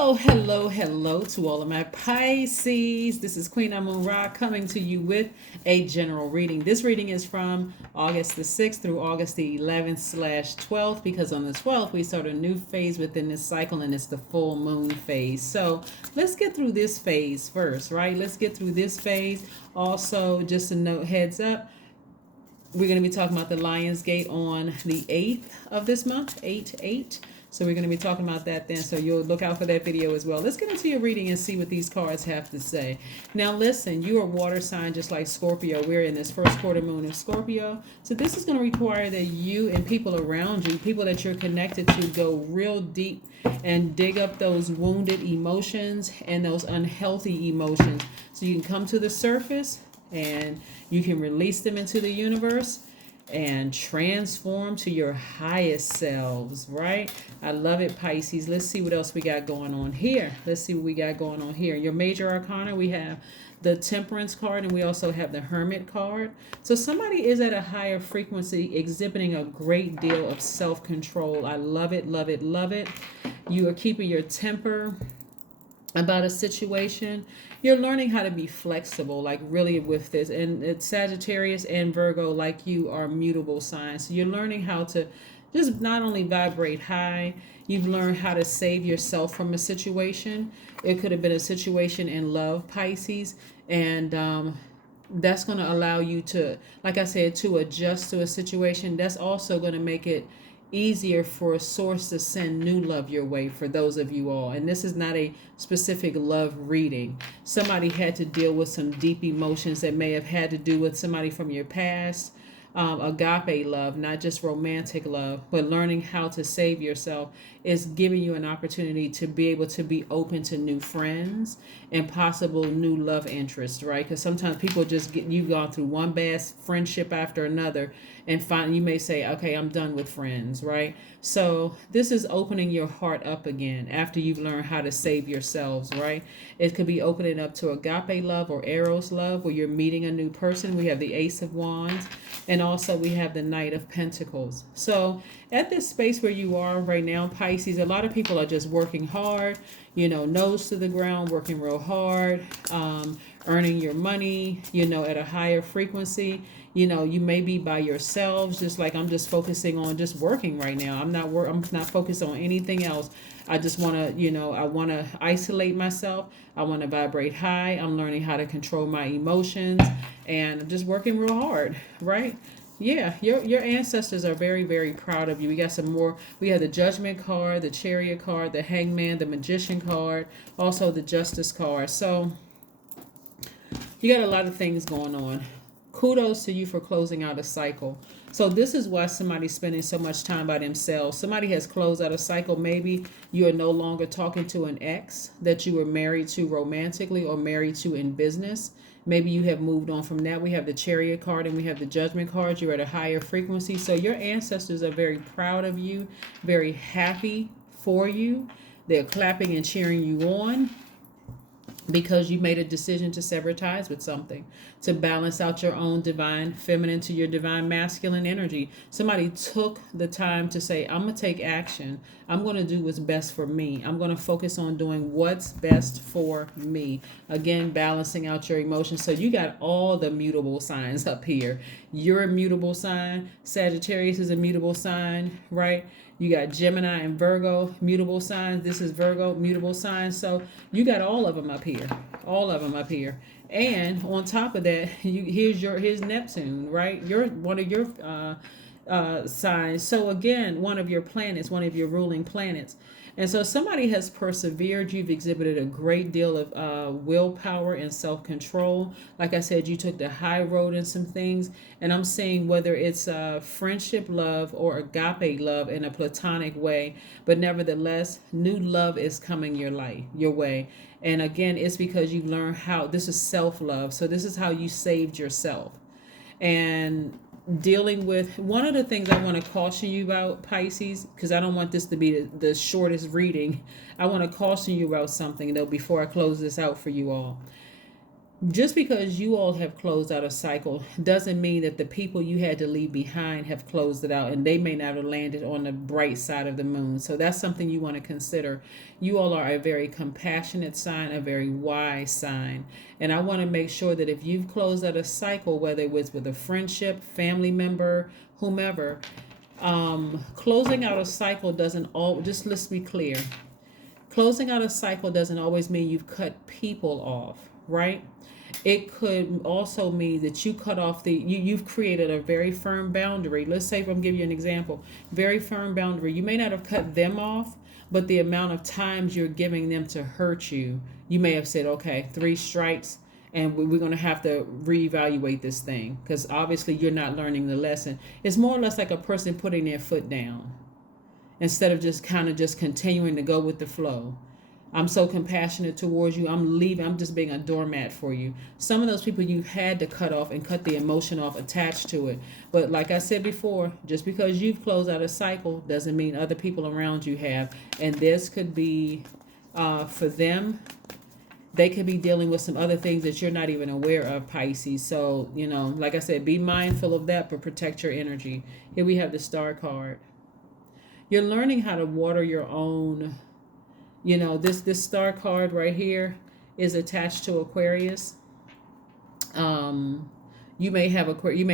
Hello to all of my Pisces. This is Queen Amun Ra coming to you with a general reading. This reading is from August the 6th through August the 11th/12th, because on the 12th we start a new phase within this cycle, and it's the full moon phase. So let's get through this phase first, right? Let's get through this phase. Also, just a note, heads up, we're going to be talking about the Lion's Gate on the 8th of this month, 8/8. So we're going to be talking about that then. So you'll look out for that video as well. Let's get into your reading and see what these cards have to say. Now listen, you are water sign just like Scorpio. We're in this first quarter moon of Scorpio. So this is going to require that you and people around you, people that you're connected to, go real deep and dig up those wounded emotions and those unhealthy emotions. So you can come to the surface and you can release them into the universe and transform to your highest selves, right? I love it, Pisces. Let's see what else we got going on here. Your major arcana, we have the Temperance card, and we also have the Hermit card. So somebody is at a higher frequency, exhibiting a great deal of self-control. I love it, love it, love it. You are keeping your temper about a situation. You're learning how to be flexible, like really with this. And it's Sagittarius and Virgo, like you, are mutable signs. So you're learning how to just not only vibrate high, you've learned how to save yourself from a situation. It could have been a situation in love, Pisces. And that's going to allow you to, like I said, to adjust to a situation. That's also going to make it easier for a source to send new love your way for those of you all. And this is not a specific love reading. Somebody had to deal with some deep emotions that may have had to do with somebody from your past. Agape love, not just romantic love, but learning how to save yourself is giving you an opportunity to be able to be open to new friends and possible new love interests, right? Because sometimes people just you've gone through one bad friendship after another, and finally you may say, okay, I'm done with friends, right? So this is opening your heart up again after you've learned how to save yourselves, right? It could be opening up to agape love or eros love, where you're meeting a new person. We have the Ace of Wands, and also we have the Knight of Pentacles. So at this space where you are right now, Pisces, a lot of people are just working hard, nose to the ground, working real hard, earning your money, at a higher frequency. You may be by yourselves, just like I'm just focusing on just working right now. I'm not focused on anything else. I just want to, I want to isolate myself. I want to vibrate high. I'm learning how to control my emotions, and I'm just working real hard, right? Yeah, your ancestors are very, very proud of you. We got some more. We have the Judgment card, the Chariot card, the Hangman, the Magician card, also the Justice card. So you got a lot of things going on. Kudos to you for closing out a cycle. So this is why somebody's spending so much time by themselves. Somebody has closed out a cycle. Maybe you are no longer talking to an ex that you were married to romantically or married to in business. Maybe you have moved on from that. We have the Chariot card and we have the Judgment card. You're at a higher frequency. So your ancestors are very proud of you, very happy for you. They're clapping and cheering you on, because you made a decision to sever ties with something, to balance out your own divine feminine to your divine masculine energy. Somebody took the time to say, I'm going to take action. I'm going to do what's best for me. I'm going to focus on doing what's best for me. Again, balancing out your emotions. So you got all the mutable signs up here. You're a mutable sign. Sagittarius is a mutable sign, right? You got Gemini and Virgo, mutable signs. This is Virgo, mutable signs. So you got all of them up here. And on top of that, here's Neptune, right? You're one of your signs. So again, one of your planets, one of your ruling planets. And so somebody has persevered. You've exhibited a great deal of willpower and self-control. Like I said, you took the high road in some things. And I'm saying whether it's friendship love or agape love in a platonic way, but nevertheless, new love is coming your way. And again, it's because you've learned how, this is self-love. So this is how you saved yourself. And dealing with one of the things I want to caution you about, Pisces, because I don't want this to be the shortest reading. I want to caution you about something though before I close this out for you all. Just because you all have closed out a cycle doesn't mean that the people you had to leave behind have closed it out, and they may not have landed on the bright side of the moon. So that's something you want to consider. You all are a very compassionate sign, a very wise sign. And I want to make sure that if you've closed out a cycle, whether it was with a friendship, family member, whomever, closing out a cycle doesn't all, just let's be clear. Closing out a cycle doesn't always mean you've cut people off, right? It could also mean that you cut off you've created a very firm boundary. Let's say, if I'm giving you an example, very firm boundary. You may not have cut them off, but the amount of times you're giving them to hurt you, you may have said, okay, 3 strikes, and we're going to have to reevaluate this thing, because obviously you're not learning the lesson. It's more or less like a person putting their foot down instead of just kind of just continuing to go with the flow. I'm so compassionate towards you. I'm leaving. I'm just being a doormat for you. Some of those people you've had to cut off and cut the emotion off attached to it. But like I said before, just because you've closed out a cycle doesn't mean other people around you have. And this could be for them. They could be dealing with some other things that you're not even aware of, Pisces. So, like I said, be mindful of that, but protect your energy. Here we have the Star card. You're learning how to water your own. This star card right here is attached to Aquarius. You may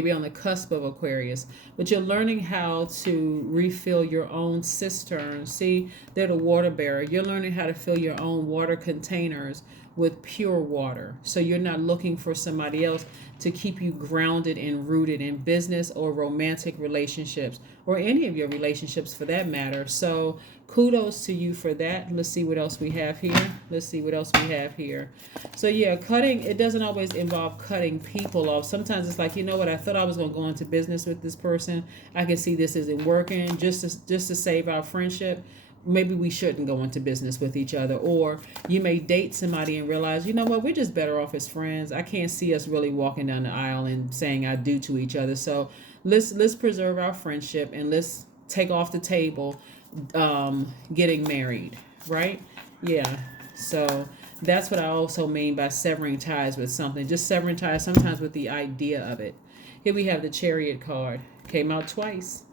be on the cusp of Aquarius, but you're learning how to refill your own cistern. See, they're the water bearer. You're learning how to fill your own water containers with pure water. So you're not looking for somebody else to keep you grounded and rooted in business or romantic relationships, or any of your relationships for that matter. So kudos to you for that. Let's see what else we have here. So yeah, cutting, it doesn't always involve cutting people off. Sometimes it's like, I thought I was going to go into business with this person. I can see this isn't working. Just to save our friendship, maybe we shouldn't go into business with each other. Or you may date somebody and realize, we're just better off as friends. I can't see us really walking down the aisle and saying I do to each other. So let's preserve our friendship, and let's take off the table getting married, right? Yeah. So that's what I also mean by severing ties with something. Just severing ties sometimes with the idea of it. Here we have the Chariot card. Came out twice.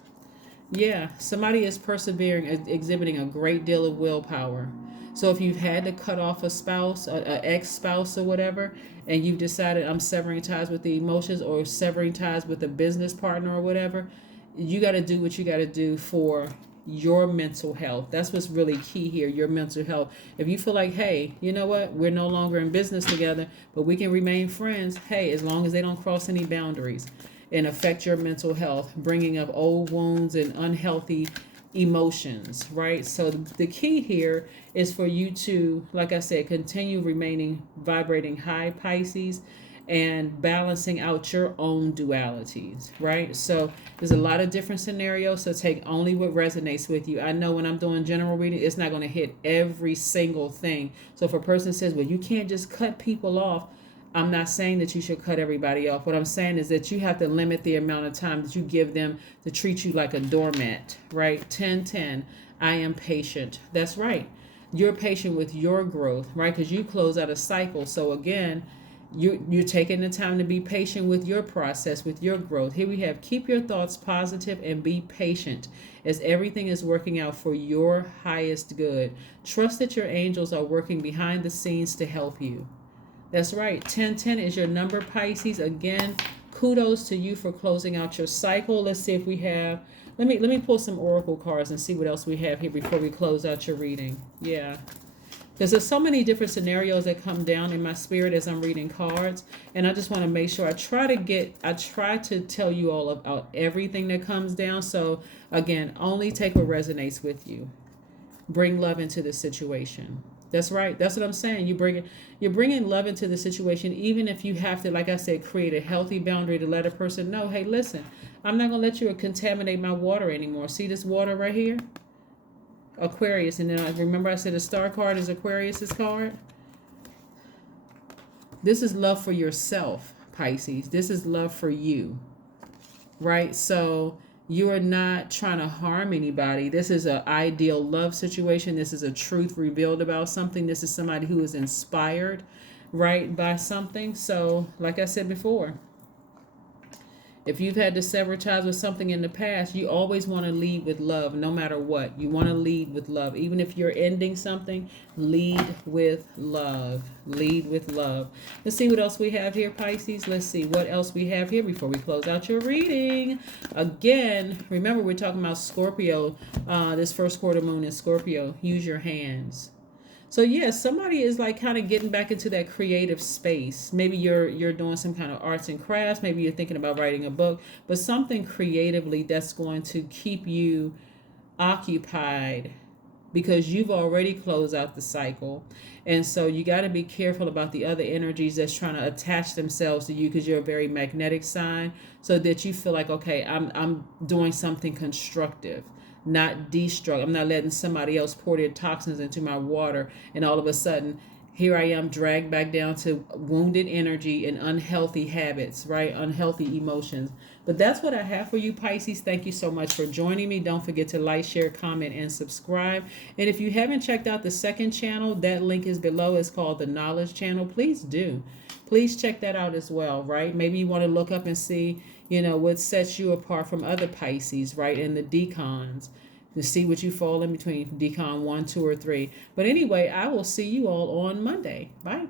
Yeah, somebody is persevering, exhibiting a great deal of willpower. So if you've had to cut off a spouse, an ex-spouse or whatever, and you've decided I'm severing ties with the emotions, or severing ties with a business partner or whatever, you got to do what you got to do for your mental health. That's what's really key here, your mental health. If you feel like, hey, you know what, we're no longer in business together, but we can remain friends, hey, as long as they don't cross any boundaries and affect your mental health, bringing up old wounds and unhealthy emotions, right? So the key here is for you to, like I said, continue remaining vibrating high, Pisces, and balancing out your own dualities, right? So there's a lot of different scenarios, so take only what resonates with you. I know when I'm doing general reading, it's not going to hit every single thing. So if a person says, well, you can't just cut people off, I'm not saying that you should cut everybody off. What I'm saying is that you have to limit the amount of time that you give them to treat you like a doormat, right? 10-10, I am patient. That's right. You're patient with your growth, right? Because you close out a cycle. So again, you're taking the time to be patient with your process, with your growth. Here we have, keep your thoughts positive and be patient as everything is working out for your highest good. Trust that your angels are working behind the scenes to help you. That's right. 1010 is your number, Pisces. Again, kudos to you for closing out your cycle. Let's see if we have, let me pull some oracle cards and see what else we have here before we close out your reading. Yeah. Because there's so many different scenarios that come down in my spirit as I'm reading cards. And I just want to make sure I try to tell you all about everything that comes down. So again, only take what resonates with you. Bring love into the situation. That's right. That's what I'm saying. You're bringing love into the situation, even if you have to, like I said, create a healthy boundary to let a person know, hey, listen, I'm not going to let you contaminate my water anymore. See this water right here? Aquarius. And then remember I said the star card is Aquarius's card? This is love for yourself, Pisces. This is love for you, right? So you are not trying to harm anybody. This is an ideal love situation. This is a truth revealed about something. This is somebody who is inspired. right, by something. So, like I said before, if you've had to sever ties with something in the past, you always want to lead with love, no matter what. You want to lead with love. Even if you're ending something, lead with love. Lead with love. Let's see what else we have here, Pisces. Let's see what else we have here before we close out your reading. Again, remember we're talking about Scorpio. This first quarter moon in Scorpio. Use your hands. So yeah, somebody is like kind of getting back into that creative space. Maybe you're doing some kind of arts and crafts. Maybe you're thinking about writing a book, but something creatively that's going to keep you occupied because you've already closed out the cycle. And so you got to be careful about the other energies that's trying to attach themselves to you because you're a very magnetic sign, so that you feel like, okay, I'm doing something constructive, not destructive. I'm not letting somebody else pour their toxins into my water, and all of a sudden here I am dragged back down to wounded energy and unhealthy habits, right? Unhealthy emotions. But that's what I have for you, Pisces. Thank you so much for joining me. Don't forget to like, share, comment, and subscribe. And if you haven't checked out the second channel, that link is below. It's called the Knowledge Channel. Please do. Please check that out as well, right? Maybe you want to look up and see, what sets you apart from other Pisces, right? And the decons, to see what you fall in between decon 1, 2, or 3. But anyway, I will see you all on Monday. Bye.